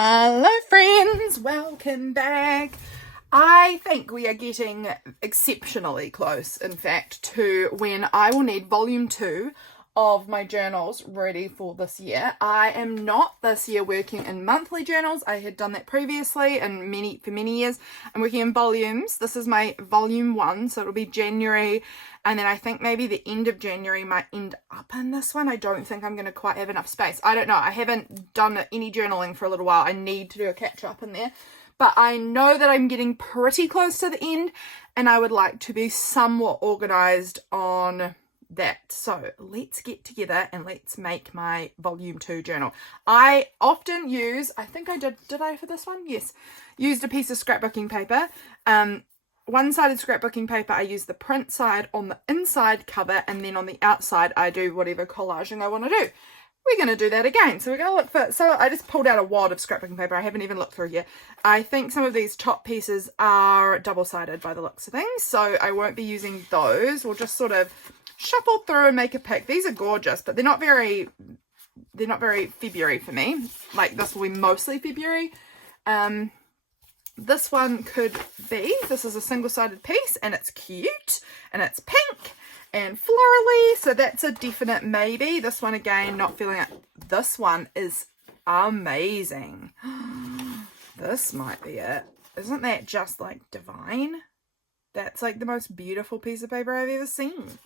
Hello friends, welcome back. I think we are getting exceptionally close, in fact, to when I will need volume 2 of my journals ready for this year. I am not this year working in monthly journals. I had done that previously and for many years. I'm working in volumes. This is my volume 1, so it'll be January, and then I think maybe the end of January might end up in this one. I don't think I'm going to quite have enough space. I don't know. I haven't done any journaling for a little while. I need to do a catch up in there. But I know that I'm getting pretty close to the end, and I would like to be somewhat organised on that. So let's get together and let's make my volume 2 journal. I often use, I think I did I for this one? Yes. Used a piece of scrapbooking paper. One-sided scrapbooking paper, I use the print side on the inside cover, and then on the outside I do whatever collaging I want to do. We're going to do that again. So we're going to look for, so I just pulled out a wad of scrapbooking paper. I haven't even looked through here. I think some of these top pieces are double-sided by the looks of things, so I won't be using those. We'll just sort of shuffle through and make a pick. These are gorgeous, but they're not very February for me. Like, this will be mostly February. This one could be, this is a single-sided piece, and it's cute, and it's pink and florally, so that's a definite maybe. This one, again, not feeling it. This one is amazing. This might be it. Isn't that just, like, divine? That's, like, the most beautiful piece of paper I've ever seen.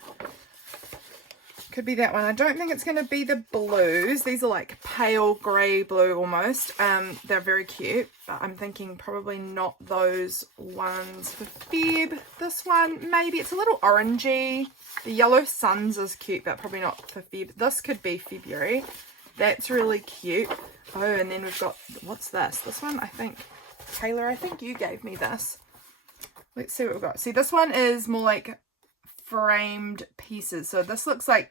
Could be that one. I don't think it's going to be the blues. These are like pale grey blue almost. They're very cute, but I'm thinking probably not those ones for Feb. This one, maybe. It's a little orangey. The yellow suns is cute, but probably not for Feb. This could be February. That's really cute. Oh, and then we've got, what's this? This one, I think, Taylor, I think you gave me this. Let's see what we've got. See, this one is more like framed pieces. So this looks like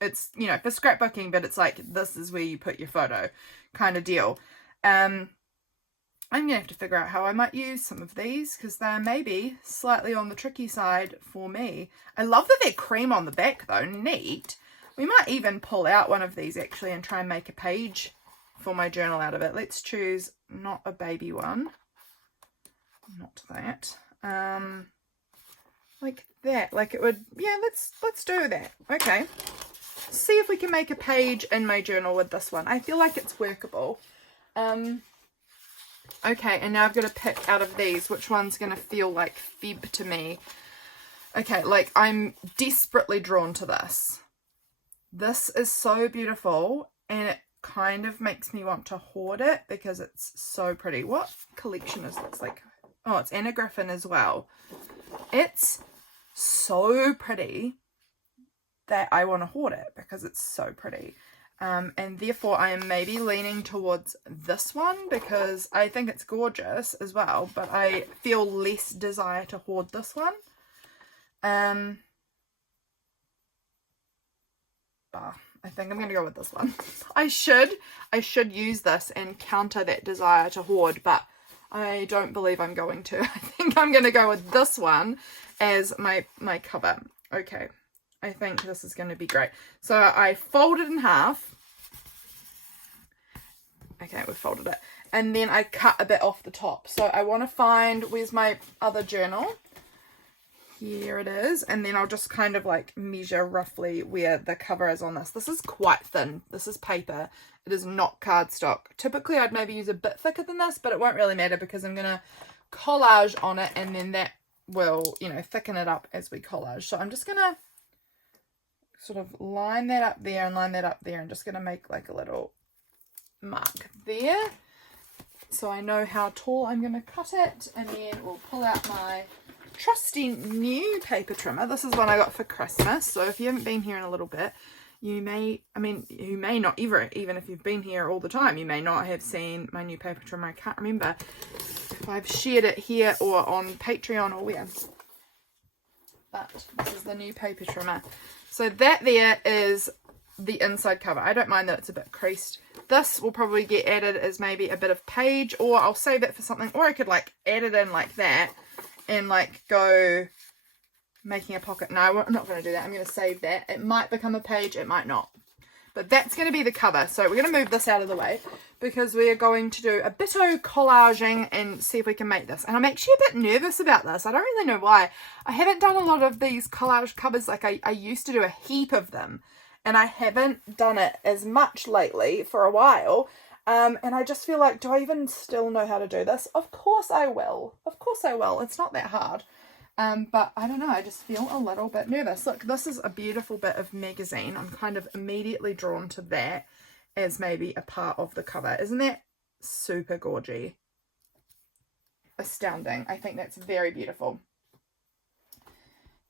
it's, you know, for scrapbooking, but it's like, this is where you put your photo kind of deal. I'm going to have to figure out how I might use some of these, because they're maybe slightly on the tricky side for me. I love that they're cream on the back though. Neat. We might even pull out one of these actually and try and make a page for my journal out of it. Let's choose not a baby one. Not that. Like that. Like it would, yeah, let's do that. Okay. See if we can make a page in my journal with this one. I feel like it's workable. Okay, and now I've got to pick out of these which one's going to feel like Feb to me. Okay, like I'm desperately drawn to this. This is so beautiful, and it kind of makes me want to hoard it because it's so pretty. What collection is this? Like, oh, it's Anna Griffin as well. It's so pretty that I want to hoard it because it's so pretty. And therefore I am maybe leaning towards this one because I think it's gorgeous as well, but I feel less desire to hoard this one. I think I'm going to go with this one. I should use this and counter that desire to hoard, but I don't believe I'm going to. I think I'm going to go with this one as my cover. Okay. I think this is going to be great. So I fold it in half. Okay, we've folded it. And then I cut a bit off the top. So I want to find, where's my other journal? Here it is. And then I'll just kind of like measure roughly where the cover is on this. This is quite thin. This is paper. It is not cardstock. Typically I'd maybe use a bit thicker than this, but it won't really matter because I'm going to collage on it, and then that will, you know, thicken it up as we collage. So I'm just going to sort of line that up there and line that up there. I'm just going to make like a little mark there so I know how tall I'm going to cut it, and then we'll pull out my trusty new paper trimmer. This is one I got for Christmas, so if you haven't been here in a little bit, you may not ever, even if you've been here all the time, you may not have seen my new paper trimmer. I can't remember if I've shared it here or on Patreon or where, but this is the new paper trimmer. So that there is the inside cover. I don't mind that it's a bit creased. This will probably get added as maybe a bit of page, or I'll save it for something, or I could like add it in like that and like go making a pocket. No, I'm not going to do that. I'm going to save that. It might become a page, it might not. But that's going to be the cover. So we're going to move this out of the way because we are going to do a bit of collaging and see if we can make this. And I'm actually a bit nervous about this. I don't really know why. I haven't done a lot of these collage covers. Like I used to do a heap of them. And I haven't done it as much lately for a while. And I just feel like, do I even still know how to do this? Of course I will. Of course I will. It's not that hard. But I don't know, I just feel a little bit nervous. Look, this is a beautiful bit of magazine. I'm kind of immediately drawn to that as maybe a part of the cover. Isn't that super gorgy? Astounding. I think that's very beautiful.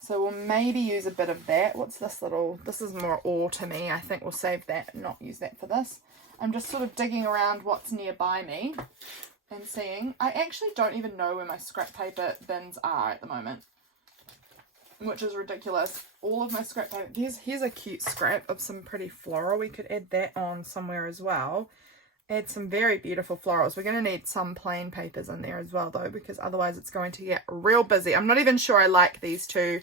So we'll maybe use a bit of that. What's this little, this is more ore to me. I think we'll save that and not use that for this. I'm just sort of digging around what's nearby me and seeing. I actually don't even know where my scrap paper bins are at the moment, which is ridiculous. All of my scrap paper, here's a cute scrap of some pretty floral. We could add that on somewhere as well. Add some very beautiful florals. We're going to need some plain papers in there as well though, because otherwise it's going to get real busy. I'm not even sure I like these two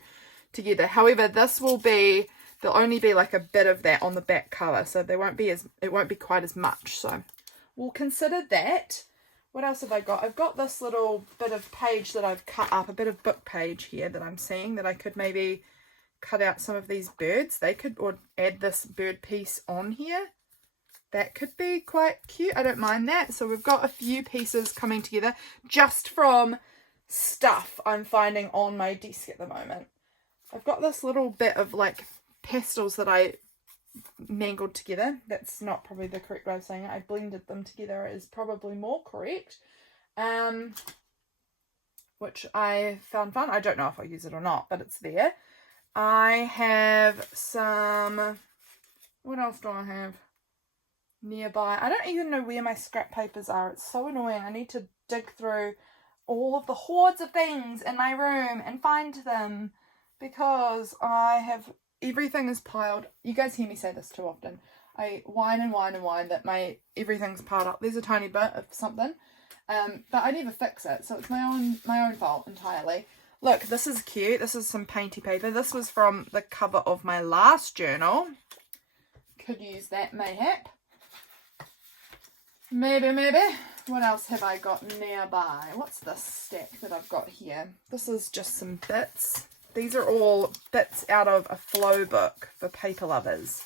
together. However, this will be, there'll only be like a bit of that on the back cover, so there won't be it won't be quite as much. So we'll consider that. What else have I got? I've got this little bit of page that I've cut up, a bit of book page here that I'm seeing that I could maybe cut out some of these birds. They could, or add this bird piece on here. That could be quite cute. I don't mind that. So we've got a few pieces coming together just from stuff I'm finding on my desk at the moment. I've got this little bit of like pastels that I mangled together. That's not probably the correct way of saying it. I blended them together is probably more correct. Which I found fun. I don't know if I'll use it or not, but it's there. I have some, what else do I have nearby? I don't even know where my scrap papers are. It's so annoying. I need to dig through all of the hordes of things in my room and find them because I have, everything is piled. You guys hear me say this too often. I whine and whine and whine that everything's piled up. There's a tiny bit of something, but I never fix it, so it's my own fault entirely. Look, this is cute. This is some painty paper. This was from the cover of my last journal. Could use that mayhap. Maybe. What else have I got nearby? What's this stack that I've got here? This is just some bits. These are all bits out of a flow book for paper lovers.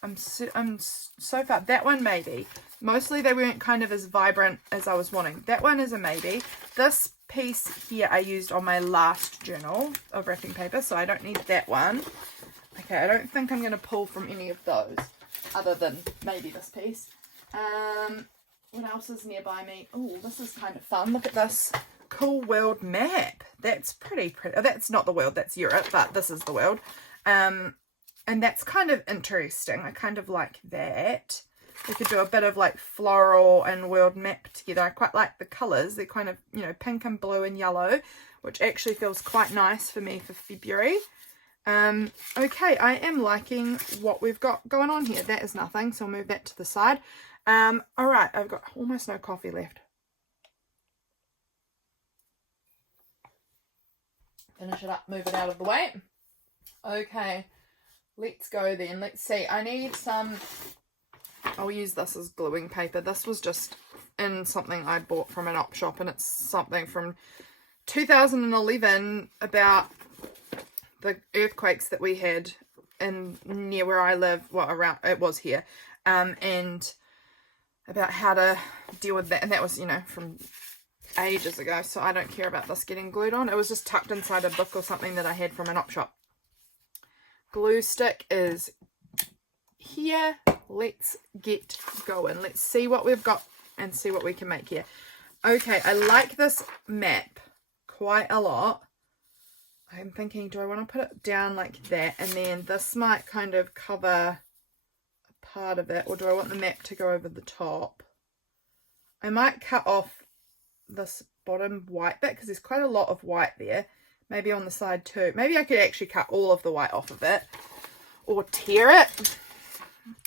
I'm so far. That one maybe. Mostly they weren't kind of as vibrant as I was wanting. That one is a maybe. This piece here I used on my last journal of wrapping paper, so I don't need that one. Okay, I don't think I'm going to pull from any of those other than maybe this piece. What else is nearby me? Oh, this is kind of fun. Look at this cool world map. That's pretty. Oh, that's not the world, that's Europe, but this is the world. And that's kind of interesting. I kind of like that. We could do a bit of like floral and world map together. I quite like the colours. They're kind of, you know, pink and blue and yellow, which actually feels quite nice for me for February. Okay, I am liking what we've got going on here. That is nothing, so I'll move that to the side. Alright, I've got almost no coffee left. Finish it up, move it out of the way. Okay, let's go then. Let's see. I need some, I'll use this as gluing paper. This was just in something I bought from an op shop, and it's something from 2011 about the earthquakes that we had in near where I live, well, around, it was here, and about how to deal with that. And that was, you know, from ages ago, so I don't care about this getting glued on. It was just tucked inside a book or something that I had from an op shop. Glue stick is here. Let's get going. Let's see what we've got and see what we can make here. Okay, I like this map quite a lot. I'm thinking, do I want to put it down like that, and then this might kind of cover a part of it, or do I want the map to go over the top? I might cut off this bottom white bit because there's quite a lot of white there. Maybe on the side too. Maybe I could actually cut all of the white off of it, or tear it.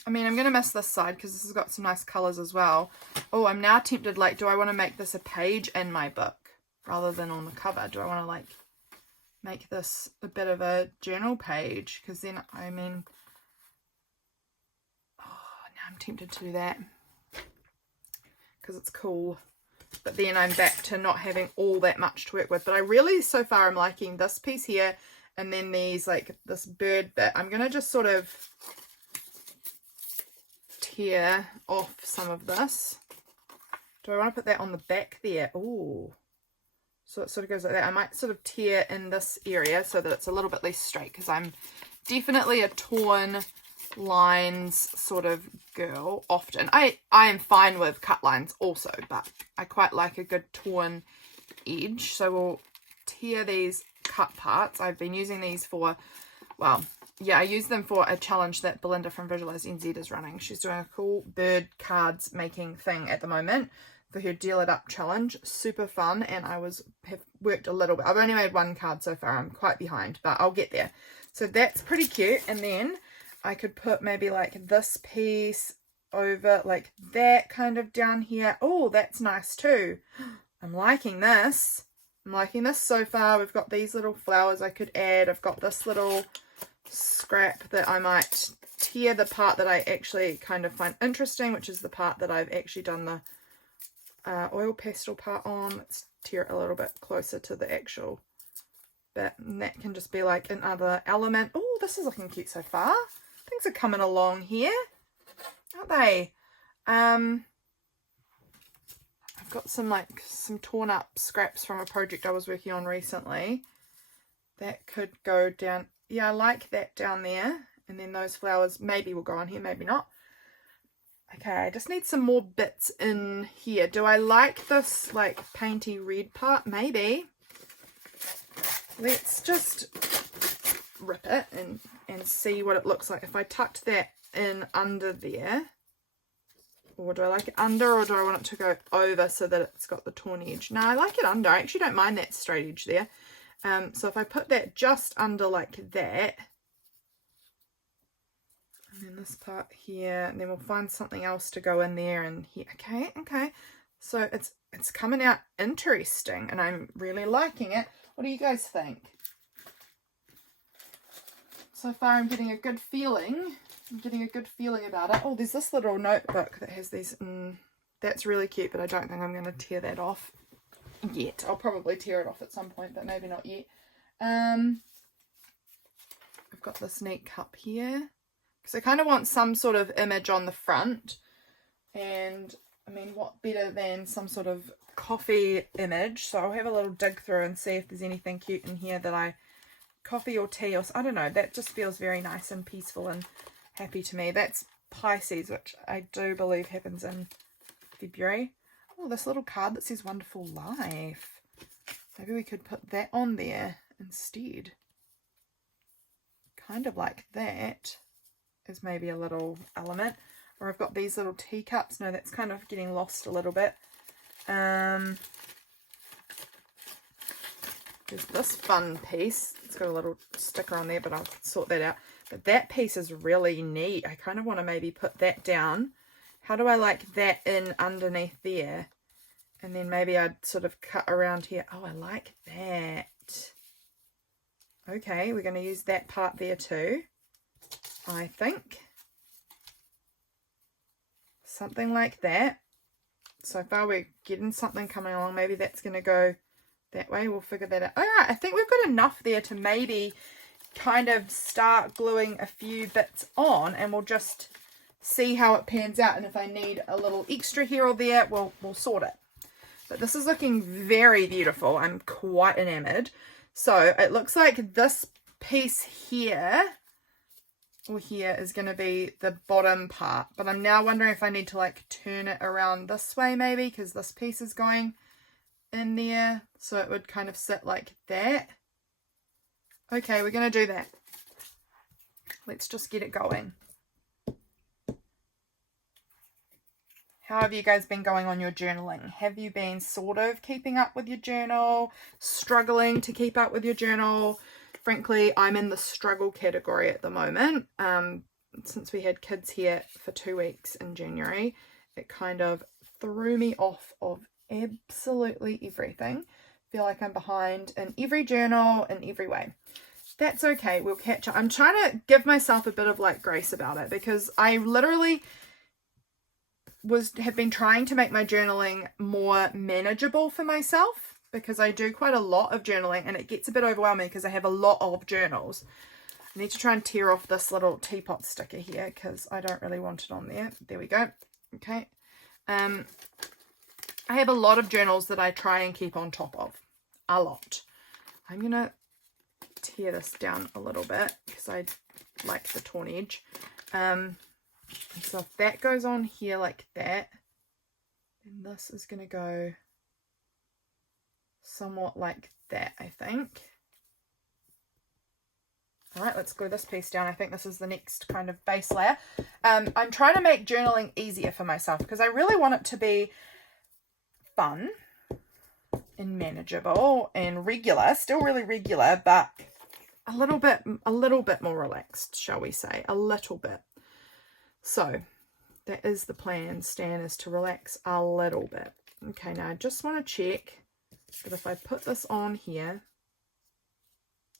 I mean, I'm going to miss this side because this has got some nice colours as well. Oh, I'm now tempted, like, do I want to make this a page in my book rather than on the cover? Do I want to, like, make this a bit of a journal page? Because then, I mean, I'm tempted to do that because it's cool. But then I'm back to not having all that much to work with. But I really, so far, I'm liking this piece here. And then these, like, this bird bit. I'm going to just sort of tear off some of this. Do I want to put that on the back there? Oh, so it sort of goes like that. I might sort of tear in this area so that it's a little bit less straight, because I'm definitely a torn lines sort of girl often. I am fine with cut lines also, but I quite like a good torn edge. So we'll tear these cut parts. I've been using these for, well, yeah, I use them for a challenge that Belinda from Visualize NZ is running. She's doing a cool bird cards making thing at the moment for her Deal It Up challenge. Super fun, and I have worked a little bit. I've only made one card so far. I'm quite behind, but I'll get there. So that's pretty cute. And then I could put maybe like this piece over like that kind of down here. Oh, that's nice too. I'm liking this. I'm liking this so far. We've got these little flowers I could add. I've got this little scrap that I might tear the part that I actually kind of find interesting, which is the part that I've actually done the oil pastel part on. Let's tear it a little bit closer to the actual bit, and that can just be like another element. Oh, this is looking cute so far. Things are coming along here, aren't they? I've got some torn up scraps from a project I was working on recently that could go down. Yeah, I like that down there. And then those flowers maybe will go on here, maybe not. Okay, I just need some more bits in here. Do I like this like painty red part? Maybe. Let's just rip it and see what it looks like if I tucked that in under there. Or do I like it under, or do I want it to go over so that it's got the torn edge? No, I like it under. I actually don't mind that straight edge there. So if I put that just under like that, and then this part here, and then we'll find something else to go in there and here. Okay. So it's coming out interesting, and I'm really liking it. What do you guys think? So far I'm getting a good feeling. I'm getting a good feeling about it. Oh, there's this little notebook that has these. That's really cute, but I don't think I'm going to tear that off yet. I'll probably tear it off at some point, but maybe not yet. I've got this neat cup here because I kind of want some sort of image on the front, and I mean, what better than some sort of coffee image? So I'll have a little dig through and see if there's anything cute in here that coffee or tea, or I don't know, that just feels very nice and peaceful and happy to me. That's Pisces, which I do believe happens in February. Oh, this little card that says Wonderful Life. Maybe we could put that on there instead. Kind of like that is maybe a little element. Or I've got these little teacups. No, that's kind of getting lost a little bit. There's this fun piece. It's got a little sticker on there, but I'll sort that out. But that piece is really neat. I kind of want to maybe put that down. How do I like that in underneath there? And then maybe I'd sort of cut around here. Oh, I like that. Okay, we're going to use that part there too, I think. Something like that. So far we're getting something coming along. Maybe that's going to go that way. We'll figure that out. All right, I think we've got enough there to maybe kind of start gluing a few bits on, and we'll just see how it pans out. And if I need a little extra here or there, we'll sort it. But this is looking very beautiful. I'm quite enamored. So it looks like this piece here or here is going to be the bottom part, but I'm now wondering if I need to like turn it around this way maybe, because this piece is going in there, so it would kind of sit like that. Okay, we're going to do that. Let's just get it going. How have you guys been going on your journaling? Have you been sort of keeping up with your journal, struggling to keep up with your journal? Frankly, I'm in the struggle category at the moment. Since we had kids here for 2 weeks in January, it kind of threw me off of absolutely everything. Feel like I'm behind in every journal, in every way. That's okay, we'll catch up. I'm trying to give myself a bit of like grace about it, because I literally have been trying to make my journaling more manageable for myself, because I do quite a lot of journaling and it gets a bit overwhelming because I have a lot of journals. I need to try and tear off this little teapot sticker here because I don't really want it on there. There we go. Okay. I have a lot of journals that I try and keep on top of. A lot. I'm going to tear this down a little bit because I like the torn edge. So if that goes on here like that, then this is going to go somewhat like that, I think. All right, let's glue this piece down. I think this is the next kind of base layer. I'm trying to make journaling easier for myself because I really want it to be fun and manageable and regular, still really regular, but a little bit more relaxed, shall we say, a little bit. So that is the plan, Stan, is to relax a little bit. Okay, now I just want to check that if I put this on here,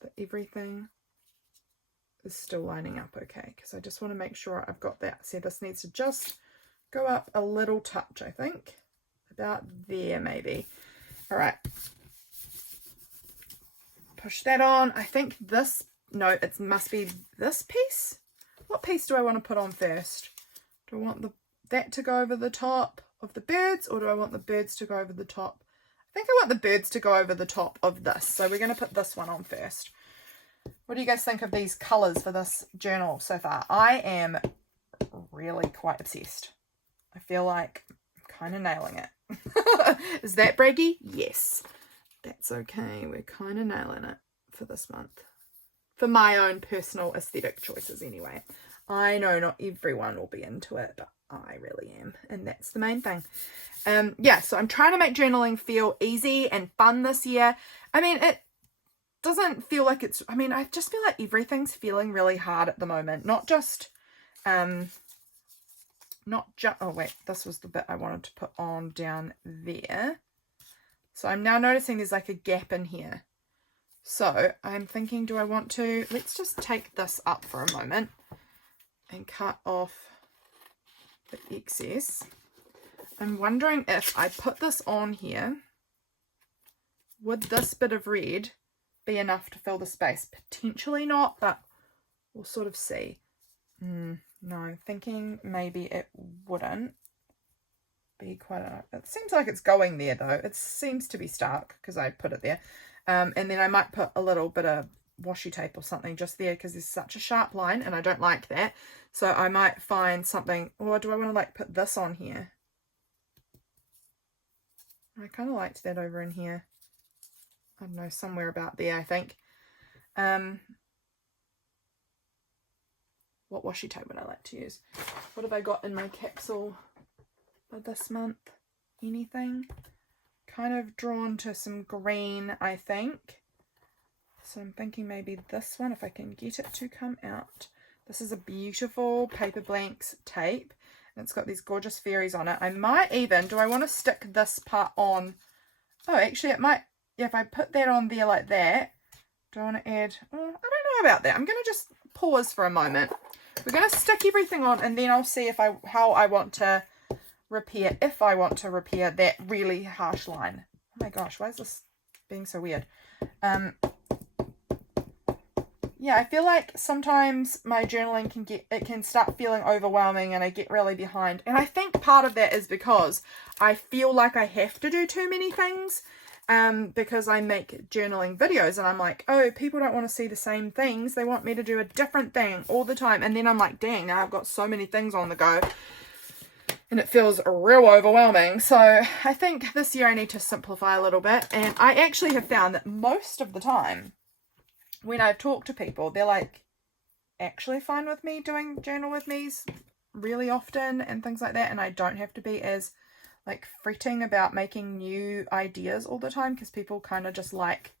that everything is still lining up okay, because I just want to make sure I've got that. See, this needs to just go up a little touch, I think. About there, maybe. All right. Push that on. I think this, no, it must be this piece. What piece do I want to put on first? Do I want that to go over the top of the birds, or do I want the birds to go over the top? I think I want the birds to go over the top of this. So we're going to put this one on first. What do you guys think of these colours for this journal so far? I am really quite obsessed. I feel like I'm kind of nailing it. Is that braggy? Yes. That's okay. We're kind of nailing it for this month. For my own personal aesthetic choices anyway. I know not everyone will be into it, but I really am. And that's the main thing. Yeah, so I'm trying to make journaling feel easy and fun this year. I mean, it doesn't feel like it's, I mean, I just feel like everything's feeling really hard at the moment. Not just, oh wait, this was the bit I wanted to put on down there. So I'm now noticing there's like a gap in here. So I'm thinking, do I want to, let's just take this up for a moment and cut off the excess. I'm wondering if I put this on here, would this bit of red be enough to fill the space? Potentially not, but we'll sort of see. No, I'm thinking maybe it wouldn't be quite enough. It seems like it's going there though. It seems to be stuck because I put it there. And then I might put a little bit of washi tape or something just there because there's such a sharp line and I don't like that. So I might find something, or do I want to like put this on here? I kind of liked that over in here. I don't know, somewhere about there, I think. What washi tape would I like to use? What have I got in my capsule for this month? Anything? Kind of drawn to some green, I think. So I'm thinking maybe this one, if I can get it to come out. This is a beautiful Paper Blanks tape. And it's got these gorgeous fairies on it. I might even, do I want to stick this part on? Oh, actually it might, yeah, if I put that on there like that, do I want to add, I don't know about that. I'm going to just pause for a moment. We're going to stick everything on and then I'll see if how I want to repair, if I want to repair that really harsh line. Oh my gosh, why is this being so weird? Yeah, I feel like sometimes my journaling can start feeling overwhelming and I get really behind. And I think part of that is because I feel like I have to do too many things because I make journaling videos and I'm like, oh, people don't want to see the same things. They want me to do a different thing all the time. And then I'm like, dang, now I've got so many things on the go and it feels real overwhelming. So I think this year I need to simplify a little bit. And I actually have found that most of the time, when I've talked to people, they're like actually fine with me doing journal with me's really often and things like that. And I don't have to be as like fretting about making new ideas all the time because people kind of just like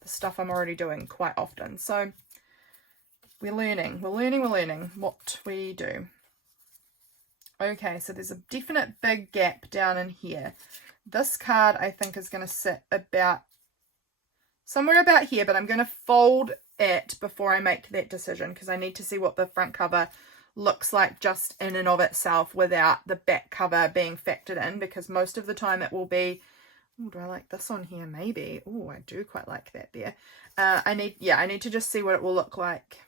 the stuff I'm already doing quite often. So we're learning what we do. Okay, so there's a definite big gap down in here. This card I think is going to sit about somewhere about here, but I'm going to fold it before I make that decision because I need to see what the front cover looks like just in and of itself without the back cover being factored in, because most of the time it will be, oh, do I like this on here? Maybe. Oh, I do quite like that there. I need to just see what it will look like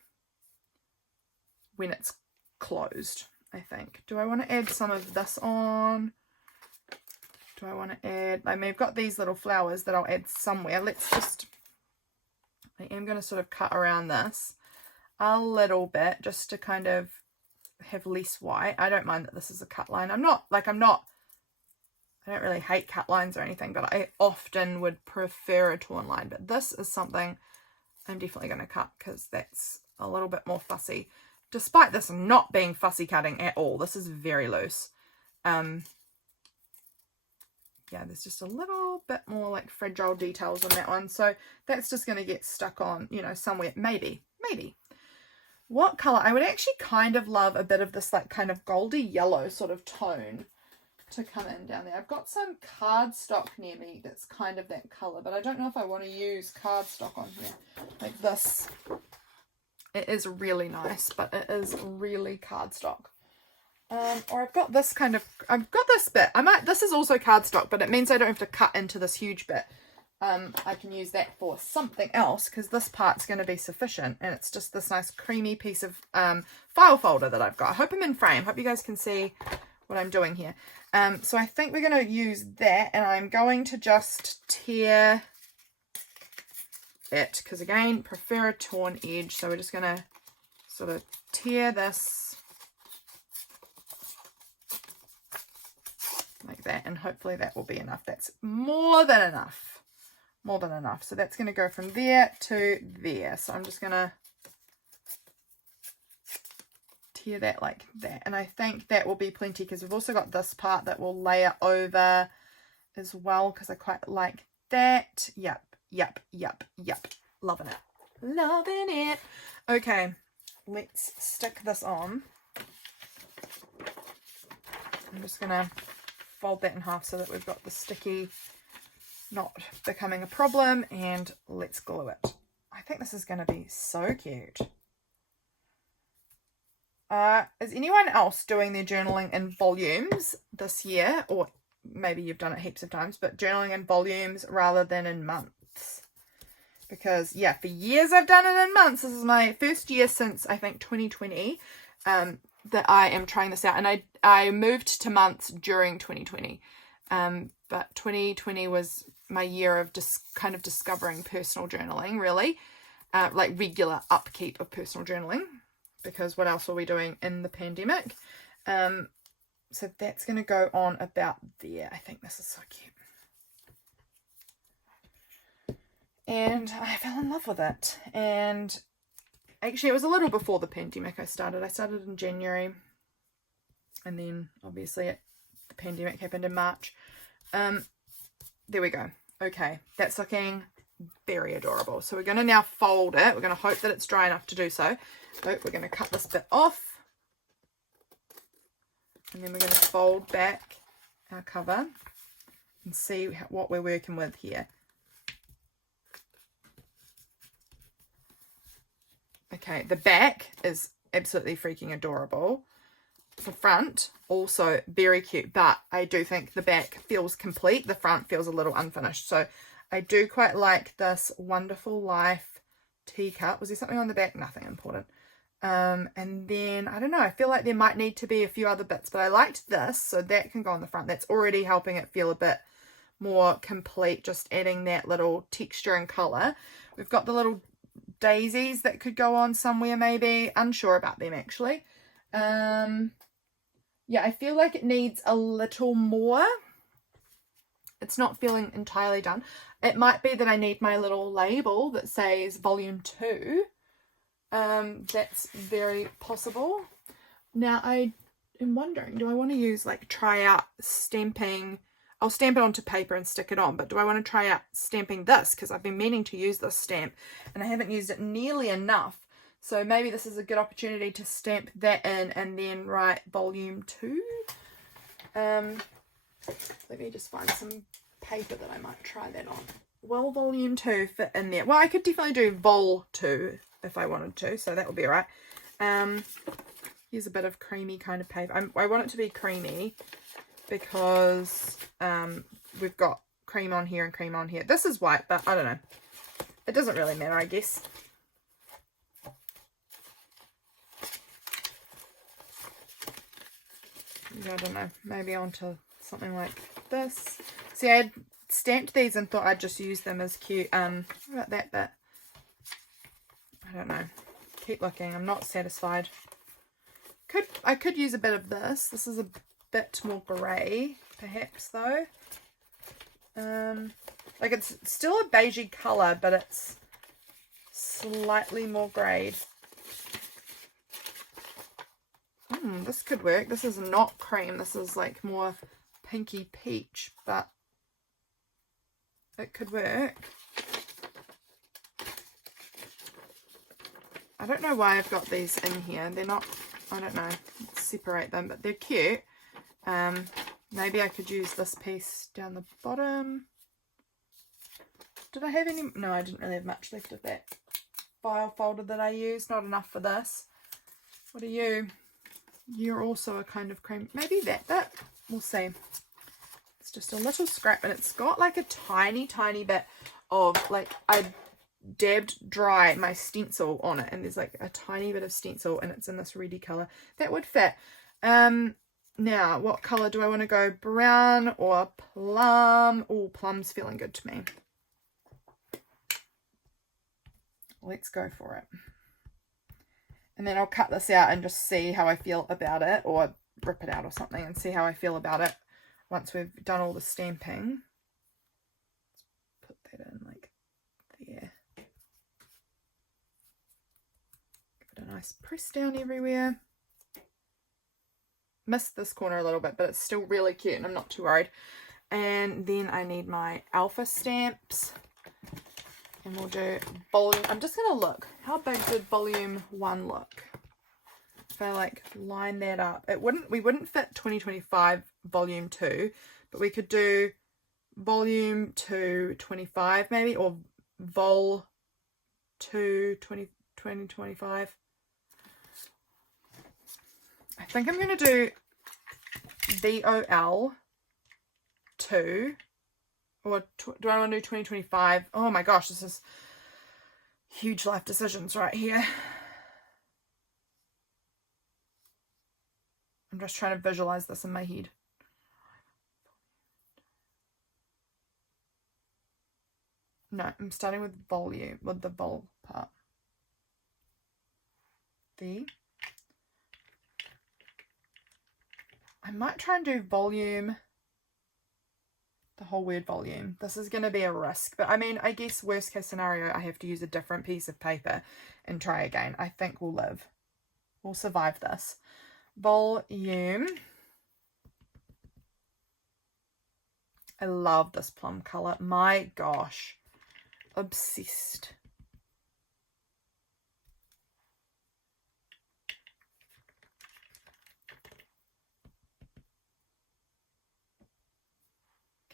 when it's closed, I think. Do I want to add some of this on? Do I want to add, I mean, I've got these little flowers that I'll add somewhere. Let's just, I am going to sort of cut around this a little bit just to kind of have less white. I don't mind that this is a cut line. I don't really hate cut lines or anything, but I often would prefer a torn line. But this is something I'm definitely going to cut because that's a little bit more fussy. Despite this not being fussy cutting at all, this is very loose. Yeah, there's just a little bit more like fragile details on that one. So that's just going to get stuck on, you know, somewhere. Maybe. What colour? I would actually kind of love a bit of this like kind of goldy yellow sort of tone to come in down there. I've got some cardstock near me that's kind of that colour, but I don't know if I want to use cardstock on here. Like this. It is really nice, but it is really cardstock. Or I've got this bit. This is also cardstock, but it means I don't have to cut into this huge bit. I can use that for something else because this part's going to be sufficient, and it's just this nice creamy piece of file folder that I've got. I hope I'm in frame. Hope you guys can see what I'm doing here. So I think we're going to use that, and I'm going to just tear it because, again, prefer a torn edge. So we're just going to sort of tear this like that, and hopefully that will be enough. That's more than enough. So that's going to go from there to there. So I'm just going to tear that like that, and I think that will be plenty because we've also got this part that will layer over as well because I quite like that. Yep. Loving it. Okay, let's stick this on. I'm just going to fold that in half so that we've got the sticky not becoming a problem, and let's glue it. I think this is going to be so cute. Is anyone else doing their journaling in volumes this year? Or maybe you've done it heaps of times, but journaling in volumes rather than in months. Because, yeah, for years I've done it in months. This is my first year since, I think, 2020 that I am trying this out. And I moved to months during 2020. But 2020 was my year of just kind of discovering personal journaling, really. Like regular upkeep of personal journaling. Because what else were we doing in the pandemic? So that's going to go on about there. I think this is so cute. And I fell in love with it. And actually it was a little before the pandemic I started. I started in January. And then obviously the pandemic happened in March. There we go. Okay, that's looking very adorable. So we're going to now fold it. We're going to hope that it's dry enough to do so. So we're going to cut this bit off. And then we're going to fold back our cover and see what we're working with here. Okay, the back is absolutely freaking adorable. The front, also very cute, but I do think the back feels complete. The front feels a little unfinished. So I do quite like this Wonderful Life teacup. Was there something on the back? Nothing important. And then, I don't know, I feel like there might need to be a few other bits, but I liked this, so that can go on the front. That's already helping it feel a bit more complete, just adding that little texture and colour. We've got the little daisies that could go on somewhere, maybe. Unsure about them, actually. Yeah, I feel like it needs a little more. It's not feeling entirely done. It might be that I need my little label that says volume 2. That's very possible. Now I am wondering, do I want to use like try out stamping? I'll stamp it onto paper and stick it on, but do I want to try out stamping this? Because I've been meaning to use this stamp and I haven't used it nearly enough. So maybe this is a good opportunity to stamp that in and then write volume 2. Let me just find some paper that I might try that on. Will volume 2 fit in there? Well, I could definitely do vol 2 if I wanted to, so that would be all right. Use a bit of creamy kind of paper. I want it to be creamy because we've got cream on here and cream on here. This is white, but I don't know. It doesn't really matter, I guess. I don't know. Maybe onto something like this. See, I had stamped these and thought I'd just use them as cute. What about that bit? I don't know. Keep looking. I'm not satisfied. I could use a bit of this. This is a bit more grey, perhaps, though. Like, it's still a beigey colour, but it's slightly more greyed. This could work. This is not cream. This is like more pinky peach, but it could work. I don't know why I've got these in here. They're not, I don't know, separate them, but they're cute. Maybe I could use this piece down the bottom. Did I have any? No, I didn't really have much left of that file folder that I used. Not enough for this. What are you? You're also a kind of cream. Maybe that bit. We'll see. It's just a little scrap, and it's got like a tiny, tiny bit of, like, I dabbed dry my stencil on it, and there's like a tiny bit of stencil, and it's in this reddy colour. That would fit. Now, what colour do I want to go? Brown or plum? Oh, plum's feeling good to me. Let's go for it. And then I'll cut this out and just see how I feel about it, or rip it out or something and see how I feel about it once we've done all the stamping. Let's put that in like there. Give it a nice press down everywhere. Missed this corner a little bit, but it's still really cute and I'm not too worried. And then I need my alpha stamps. And we'll do volume. I'm just going to look. How big did volume 1 look? If I like line that up. We wouldn't fit 2025 volume 2, but we could do volume 2 25 maybe, or vol 2 2025. I think I'm going to do VOL 2. Or do I want to do 2025? Oh my gosh, this is huge life decisions right here. I'm just trying to visualize this in my head. No, I'm starting with volume, with the vol part. I might try and do volume. The whole word volume. This is going to be a risk, but I mean, I guess worst case scenario, I have to use a different piece of paper and try again. I think we'll live. We'll survive this. Volume. I love this plum color. My gosh. Obsessed.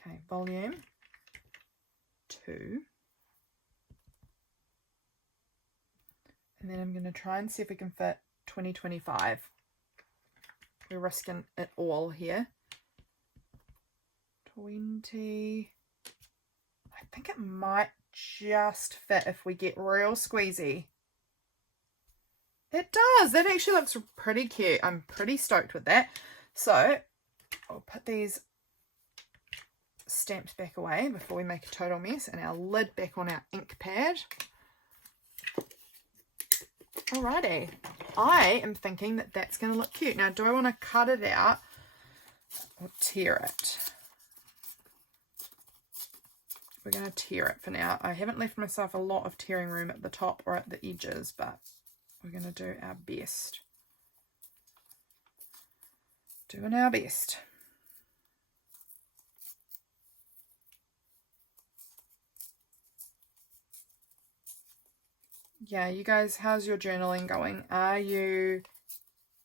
Okay, volume 2. And then I'm going to try and see if we can fit 2025. We're risking it all here. 20. I think it might just fit if we get real squeezy. It does. That actually looks pretty cute. I'm pretty stoked with that. So I'll put these stamps back away before we make a total mess, and our lid back on our ink pad. Alrighty, I am thinking that that's going to look cute. Now, do I want to cut it out or tear it? We're going to tear it for now. I haven't left myself a lot of tearing room at the top or at the edges, but we're going to do our best. Doing our best. Yeah, you guys, how's your journaling going? Are you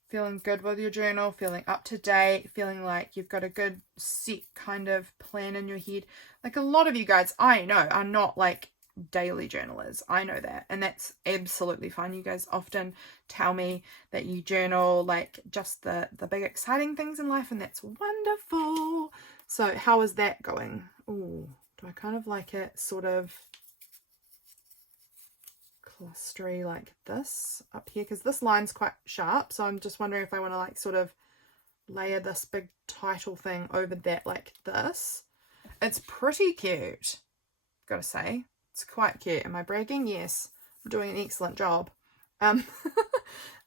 feeling good with your journal? Feeling up to date? Feeling like you've got a good set kind of plan in your head? Like, a lot of you guys, I know, are not like daily journalers. I know that, and that's absolutely fine. You guys often tell me that you journal like just the big exciting things in life, and that's wonderful. So how is that going? Oh, do I kind of like it sort of clustery like this up here, because this line's quite sharp, so I'm just wondering if I want to like sort of layer this big title thing over that like this. It's pretty cute, gotta say. It's quite cute. Am I bragging? Yes, I'm doing an excellent job.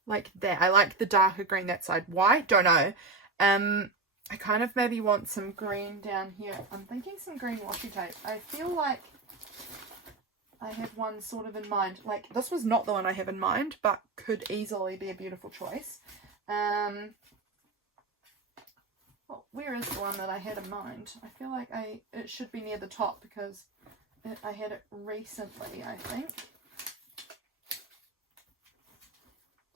Like that. I like the darker green that side. Why? Don't know. I kind of maybe want some green down here. I'm thinking some green washi tape. I feel like I have one sort of in mind. Like, this was not the one I have in mind, but could easily be a beautiful choice. Well, where is the one that I had in mind? I feel like it should be near the top, because I had it recently, I think.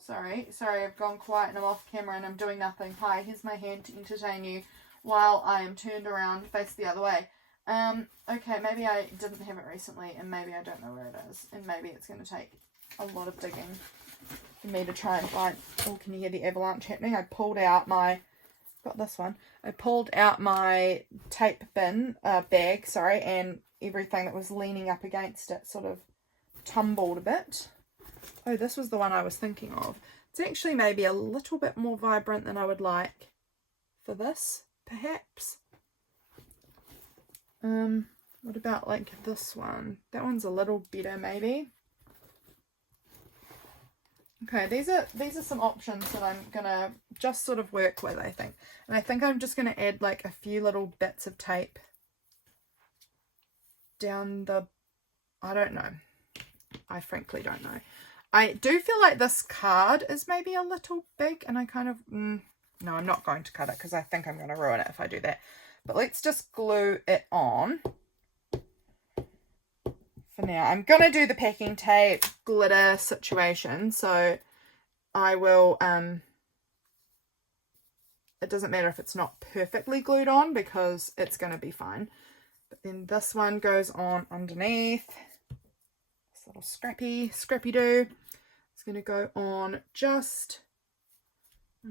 Sorry, I've gone quiet and I'm off camera and I'm doing nothing. Hi, here's my hand to entertain you while I am turned around, face the other way. Okay, maybe I didn't have it recently, and maybe I don't know where it is, and maybe it's going to take a lot of digging for me to try and find. Oh, can you hear the avalanche happening? I pulled out my, got this one, I pulled out my tape bin, bag, sorry, and everything that was leaning up against it sort of tumbled a bit. Oh, this was the one I was thinking of. It's actually maybe a little bit more vibrant than I would like for this, perhaps. What about like this one? That one's a little better maybe. Okay, these are some options that I'm gonna just sort of work with, I think. And I think I'm just gonna add like a few little bits of tape down the, I don't know. I frankly don't know. I do feel like this card is maybe a little big, and I kind of, no, I'm not going to cut it because I think I'm going to ruin it if I do that. But let's just glue it on for now. I'm going to do the packing tape glitter situation, so I will, it doesn't matter if it's not perfectly glued on because it's going to be fine. But then this one goes on underneath. This little scrappy do. It's going to go on just,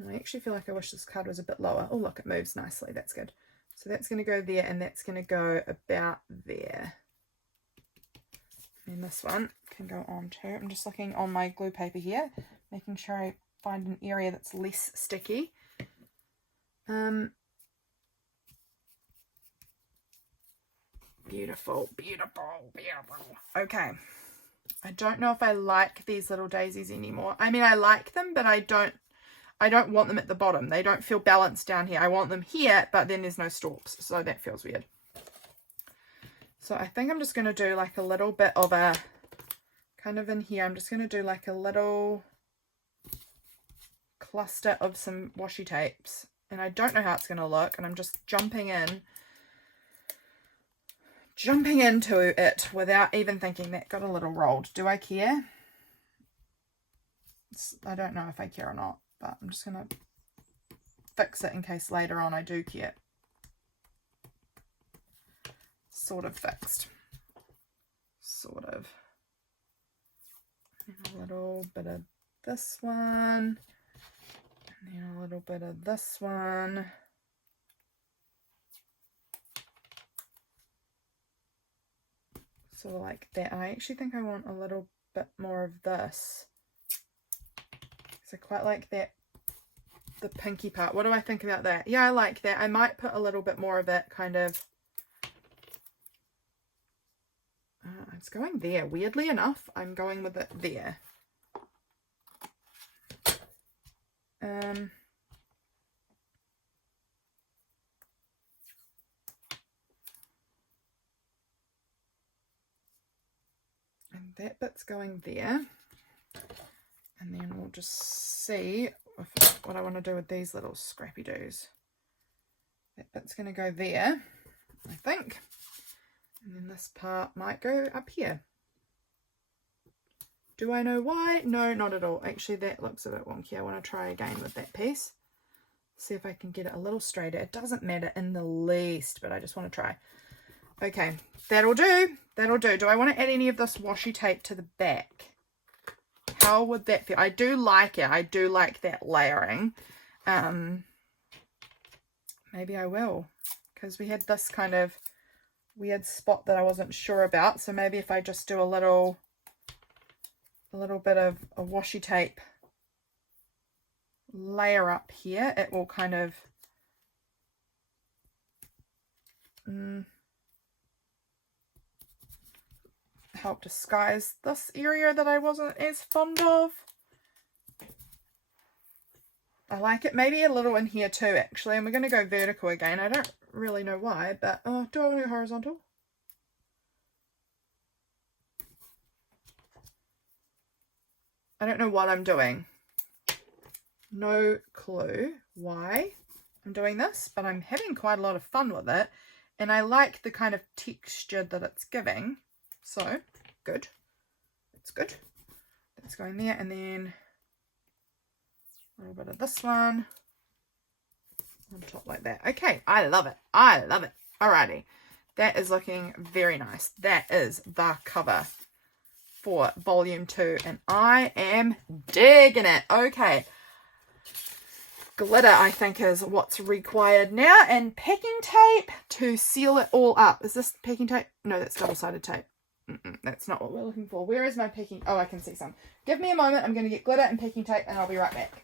I actually feel like I wish this card was a bit lower. Oh, look, it moves nicely. That's good. So that's going to go there, and that's going to go about there. And this one can go on too. I'm just looking on my glue paper here, making sure I find an area that's less sticky. Beautiful, beautiful, beautiful. Okay. I don't know if I like these little daisies anymore. I mean, I like them, but I don't want them at the bottom. They don't feel balanced down here. I want them here, but then there's no stalks, so that feels weird. So I think I'm just going to do like a little bit of a, kind of in here, I'm just going to do like a little cluster of some washi tapes. And I don't know how it's going to look, and I'm just jumping into it without even thinking. That got a little rolled. Do I care? I don't know if I care or not, but I'm just going to fix it in case later on I do care. Sort of fixed. Sort of. And a little bit of this one. And then a little bit of this one. So like that. I actually think I want a little bit more of this. So quite like that, the pinky part. What do I think about that? Yeah, I like that. I might put a little bit more of it kind of. It's going there. Weirdly enough, I'm going with it there. And that bit's going there. And then we'll just see what I want to do with these little scrappy doos. That bit's going to go there, I think. And then this part might go up here. Do I know why? No, not at all. Actually, that looks a bit wonky. I want to try again with that piece. See if I can get it a little straighter. It doesn't matter in the least, but I just want to try. Okay, that'll do. That'll do. Do I want to add any of this washi tape to the back? How would that feel? I do like it. I do like that layering. Maybe I will, because we had this kind of weird spot that I wasn't sure about. So maybe if I just do a little bit of a washi tape layer up here, it will kind of help disguise this area that I wasn't as fond of. I like it maybe a little in here too, actually, and we're going to go vertical again. I don't really know why, but do I want to go horizontal? I don't know what I'm doing. No clue why I'm doing this, but I'm having quite a lot of fun with it, and I like the kind of texture that it's giving. So good. It's good. That's going there, and then a little bit of this one on top like that. Okay, I love it. I love it. Alrighty, that is looking very nice. That is the cover for volume 2, and I am digging it. Okay, glitter I think is what's required now, and packing tape to seal it all up. Is this packing tape? No, that's double-sided tape. That's not what we're looking for. Where is my packing? Oh, I can see some. Give me a moment. I'm going to get glitter and packing tape, and I'll be right back.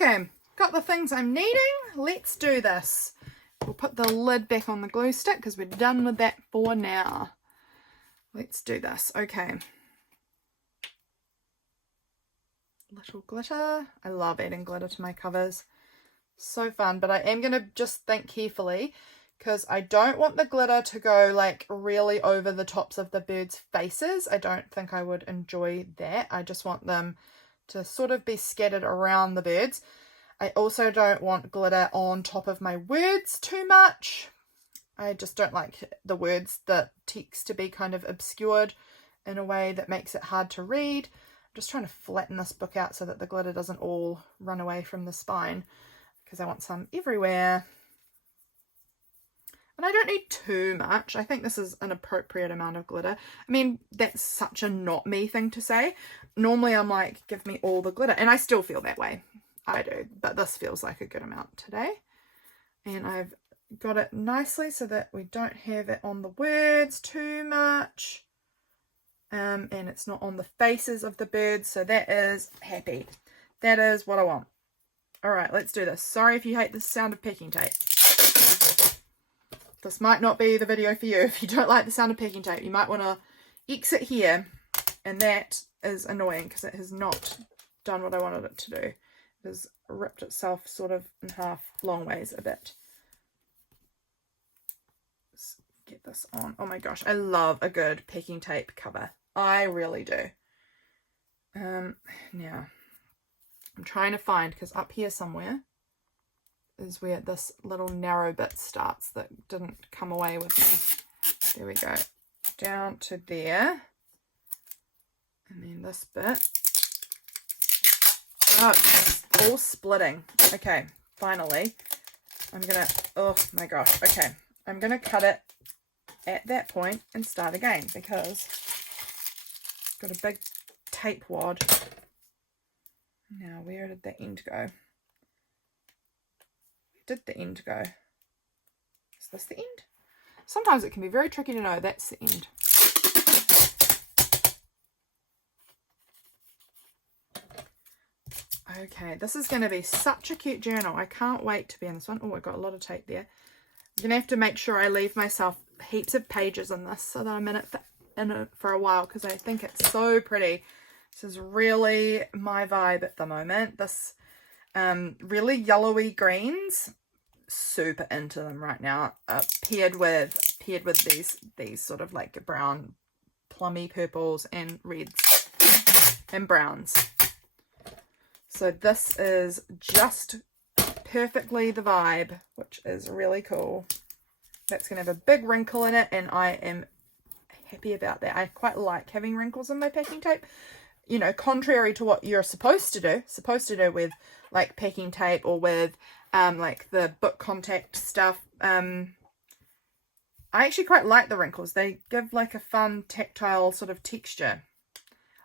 Okay, got the things I'm needing. Let's do this. We'll put the lid back on the glue stick because we're done with that for now. Let's do this. Okay. Little glitter. I love adding glitter to my covers. So fun, but I am going to just think carefully because I don't want the glitter to go like really over the tops of the birds' faces. I don't think I would enjoy that. I just want them to sort of be scattered around the birds. I also don't want glitter on top of my words too much. I just don't like the words, the text to be kind of obscured in a way that makes it hard to read. I'm just trying to flatten this book out so that the glitter doesn't all run away from the spine, because I want some everywhere. And I don't need too much. I think this is an appropriate amount of glitter. I mean, that's such a not me thing to say. Normally I'm like, give me all the glitter. And I still feel that way. I do. But this feels like a good amount today. And I've got it nicely so that we don't have it on the words too much. And it's not on the faces of the birds. So that is happy. That is what I want. All right, let's do this. Sorry if you hate the sound of packing tape. This might not be the video for you if you don't like the sound of packing tape. You might want to exit here, and that is annoying because it has not done what I wanted it to do. It has ripped itself sort of in half long ways a bit. Let's get this on. Oh my gosh, I love a good packing tape cover. I really do. Now, I'm trying to find, because up here somewhere is where this little narrow bit starts that didn't come away with me. There we go. Down to there. And then this bit. Oh, it's all splitting. Okay, finally. I'm going to, oh my gosh. Okay, I'm going to cut it at that point and start again because it's got a big tape wad. Now, where did the end go? Did the end go? Is this the end? Sometimes it can be very tricky to know that's the end. Okay, this is going to be such a cute journal. I can't wait to be in this one. Oh, I got a lot of tape there. I'm going to have to make sure I leave myself heaps of pages in this so that I'm in it for a while because I think it's so pretty. This is really my vibe at the moment. This really yellowy greens, super into them right now. Paired with these sort of like brown plummy purples and reds and browns. So this is just perfectly the vibe, which is really cool. That's going to have a big wrinkle in it, and I am happy about that. I quite like having wrinkles in my packing tape. You know, contrary to what you're supposed to do with like packing tape or with like the book contact stuff. I actually quite like the wrinkles. They give like a fun tactile sort of texture.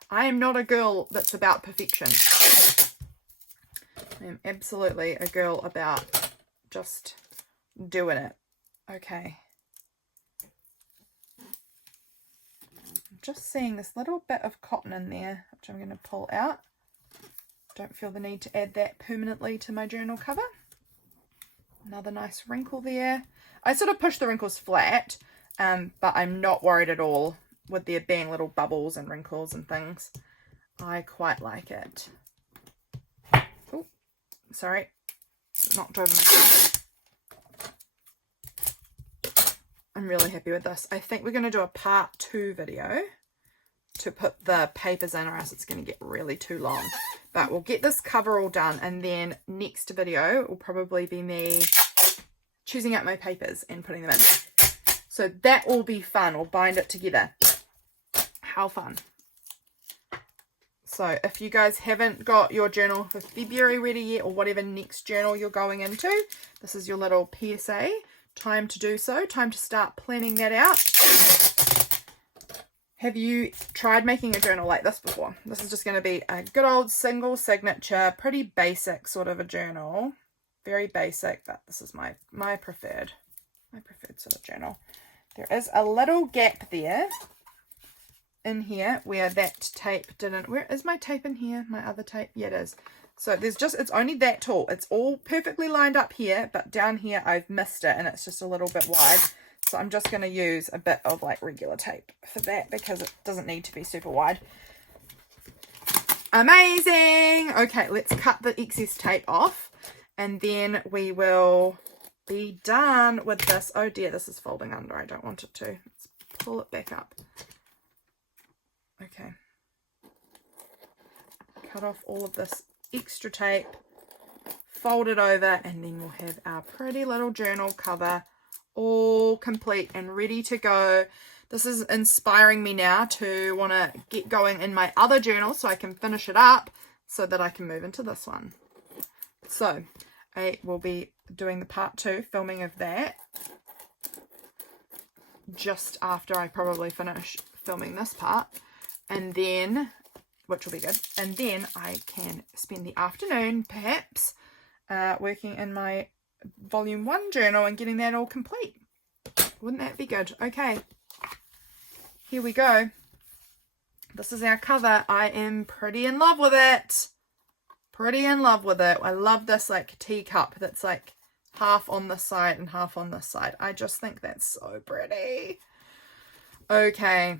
I am not a girl that's about perfection. I am absolutely a girl about just doing it. Okay. I'm just seeing this little bit of cotton in there, which I'm going to pull out. Don't feel the need to add that permanently to my journal cover. Another nice wrinkle there. I sort of push the wrinkles flat, but I'm not worried at all with there being little bubbles and wrinkles and things. I quite like it. Oh, sorry. Knocked over my carpet. I'm really happy with this. I think we're going to do a part 2 video to put the papers in, or else it's going to get really too long. But we'll get this cover all done, and then next video will probably be me choosing out my papers and putting them in. So that will be fun. We'll bind it together. How fun. So if you guys haven't got your journal for February ready yet, or whatever next journal you're going into, this is your little PSA. Time to do so. Time to start planning that out. Have you tried making a journal like this before? This is just going to be a good old single signature, pretty basic sort of a journal. Very basic, but this is my preferred sort of journal. There is a little gap there in here where that tape didn't. Where is my tape in here? My other tape? Yeah, it is. So there's just, it's only that tall. It's all perfectly lined up here, but down here I've missed it and it's just a little bit wide. So I'm just going to use a bit of like regular tape for that because it doesn't need to be super wide. Amazing. Okay, let's cut the excess tape off and then we will be done with this. Oh dear, this is folding under. I don't want it to. Let's pull it back up. Okay. Cut off all of this extra tape, fold it over, and then we'll have our pretty little journal cover all complete and ready to go. This is inspiring me now to want to get going in my other journal so I can finish it up so that I can move into this one. So I will be doing the part 2 filming of that just after I probably finish filming this part, and then, which will be good, and then I can spend the afternoon perhaps working in my volume 1 journal and getting that all complete. Wouldn't that be good? Okay, here we go. This is our cover. I am pretty in love with it. Pretty in love with it. I love this like teacup that's like half on this side and half on this side. I just think that's so pretty. Okay.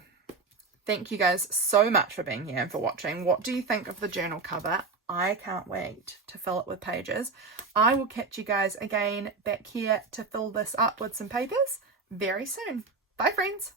Thank you guys so much for being here and for watching. What do you think of the journal cover? I can't wait to fill it with pages. I will catch you guys again back here to fill this up with some papers very soon. Bye, friends.